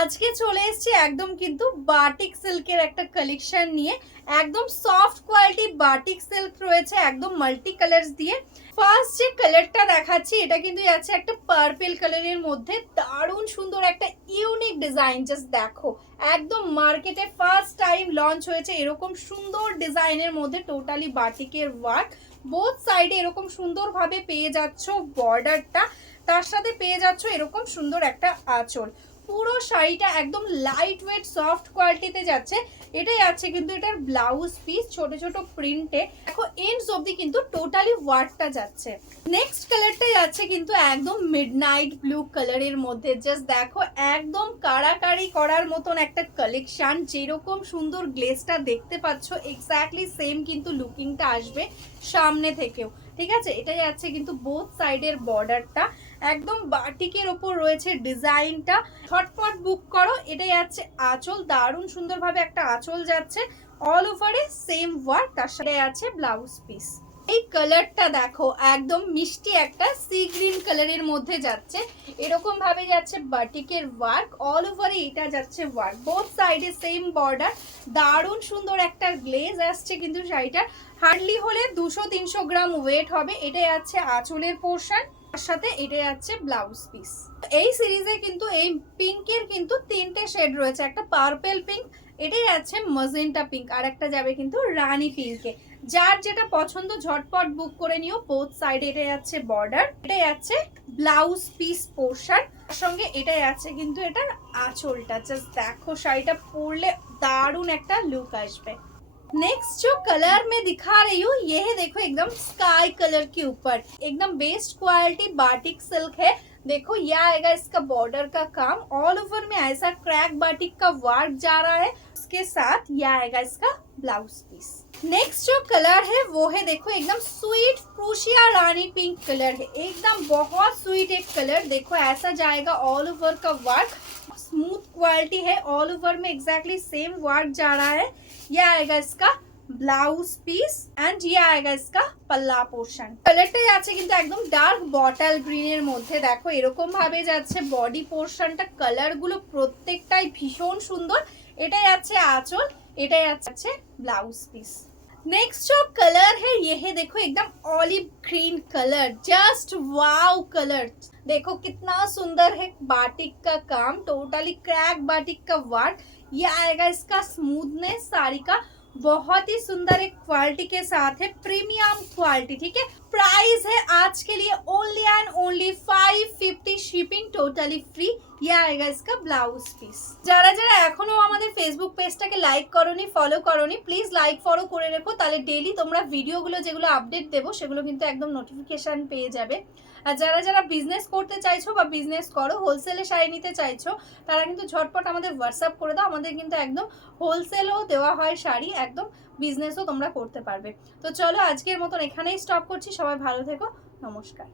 আজকে চলে এসেছি একদম কিন্তু বাটিক সিল্কের একটা কালেকশন নিয়ে। একদম সফট কোয়ালিটি বাটিক সিল্ক রয়েছে, একদম মাল্টি কালারস দিয়ে। ফার্স্ট যে কালারটা দেখাচ্ছি এটা কিন্তু যাচ্ছে একটা পার্পল কালারের মধ্যে, দারুণ সুন্দর একটা ইউনিক ডিজাইন। জাস্ট দেখো, একদম মার্কেটে ফার্স্ট টাইম লঞ্চ হয়েছে এরকম সুন্দর ডিজাইনের মধ্যে, টোটালি বাটিকের ওয়ার্ক। বোথ সাইডে এরকম সুন্দরভাবে পেয়ে যাচ্ছ বর্ডারটা, তার সাথে পেয়ে যাচ্ছ এরকম সুন্দর একটা আঁচল। পুরো শাড়িটা একদম লাইট ওয়েট সফট কোয়ালিটিতে যাচ্ছে। এটাই আছে কিন্তু এটার ব্লাউজ পিস, ছোট ছোট প্রিন্টে। দেখো এন্ডস অবধি কিন্তু টোটালি ওয়ার্কটা যাচ্ছে। নেক্সট কালারটা যাচ্ছে কিন্তু একদম মিডনাইট ব্লু কালারের মধ্যে। জাস্ট দেখো, একদম কাড়াকাড়ি করার মতন একটা কালেকশন। যেরকম সুন্দর গ্লেজটা দেখতে পাচ্ছ এক্স্যাক্টলি সেম কিন্তু লুকিংটা আসবে সামনে থেকেও। ঠিক আছে, এটা যাচ্ছে কিন্তু বোথ সাইডের বর্ডারটা, একদম বাটিকের ওপর রয়েছে ডিজাইনটা। ঝটপট বুক করো। এটা যাচ্ছে আঁচল, দারুণ সুন্দরভাবে একটা আঁচল যাচ্ছে, অল ওভারে সেম ওয়ার্ক, তার সাথে আছে ব্লাউজ পিস। এই কালারটা দেখো, একদম মিষ্টি একটা সি গ্রিন কালারের মধ্যে যাচ্ছে, এরকম ভাবে যাচ্ছে বাটিকের ওয়ার্ক, অল ওভারে এটা যাচ্ছে ওয়ার্ক, বোথ সাইডে সেম বর্ডার। দারুণ সুন্দর একটা গ্লেজ আসছে কিন্তু শাড়িটার। হার্ডলি হলে 200-300 গ্রাম ওয়েট হবে। এটা যাচ্ছে আঁচলের পোর্শন, তার সাথে এটা যাচ্ছে ব্লাউজ পিস। এই সিরিজে কিন্তু এই পিঙ্কের কিন্তু 3টে শেড রয়েছে, একটা পার্পল পিঙ্ক, এটাই আছে ম্যাজেন্টা পিঙ্ক, আর একটা যাবে কিন্তু রানী পিঙ্কে। যার যেটা পছন্দ ঝটপট বুক করে নিও। বোথ সাইডে এটা যাচ্ছে বর্ডার, এটা যাচ্ছে ব্লাউজ পিস পোর্শন, তার সঙ্গে এটা যাচ্ছে কিন্তু এটার আঁচলটা। জাস্ট দেখো, শাড়িটা পরলে দারুণ একটা লুক আসবে। नेक्स्ट जो कलर मैं दिखा रही हूँ ये है, देखो एकदम स्काई कलर के ऊपर, एकदम बेस्ट क्वालिटी बाटिक सिल्क है। देखो यह आएगा इसका बॉर्डर का काम, ऑल ओवर में ऐसा क्रैक बाटिक का वर्क जा रहा है। उसके साथ यह आएगा इसका ब्लाउज पीस। नेक्स्ट जो कलर है वो है, देखो एकदम स्वीट फ्रूशिया रानी पिंक कलर है, एकदम बहुत स्वीट एक कलर। देखो ऐसा जाएगा ऑल ओवर का वर्क, स्मूथ क्वालिटी है, ऑल ओवर में एग्जैक्टली सेम वर्क जा रहा है। ये आएगा इसका ब्लाउज पीस एंड ये आएगा इसका पल्ला पोर्शन। কালারটা যাচ্ছে কিন্তু একদম ডার্ক বটল গ্রিনের মধ্যে। দেখো এরকম ভাবে যাচ্ছে বডি পোর্শনটা, কালার গুলো প্রত্যেকটাই ভীষণ সুন্দর। এটা যাচ্ছে আঁচল, এটা যাচ্ছে ব্লাউজ পিস। नेक्स्ट जो कलर है ये है, देखो एकदम olive green colour, just wow colour. देखो कितना सुंदर है, बाटिक का काम, टोटली क्रैक बाटिक का वर्क। ये आएगा इसका स्मूथनेस साड़ी का, बहुत ही सुंदर एक क्वालिटी के साथ है, प्रीमियम क्वालिटी। ठीक है, प्राइस है आज के लिए only and only 550, shipping totally free. ये आएगा इसका ब्लाउज पीस। যারা যারা এখনো আমাদের ফেসবুক পেজটাকে লাইক করোনি, ফলো করোনি, প্লিজ লাইক ফলো করে রেখো, তাহলে ডেইলি তোমরা ভিডিওগুলো যেগুলো আপডেট দেবো সেগুলো কিন্তু একদম নোটিফিকেশন পেয়ে যাবে। আর যারা যারা বিজনেস করতে চাইছো বা বিজনেস করো, হোলসেলে শাড়ি নিতে চাইছো, তারা কিন্তু ঝটপট আমাদের হোয়াটসঅ্যাপ করে দাও। আমাদের কিন্তু একদম হোলসেলও দেওয়া হয় শাড়ি, একদম বিজনেসও তোমরা করতে পারবে। তো চলো আজকের মতন এখানেই স্টপ করছি। সবাই ভালো থেকো, নমস্কার।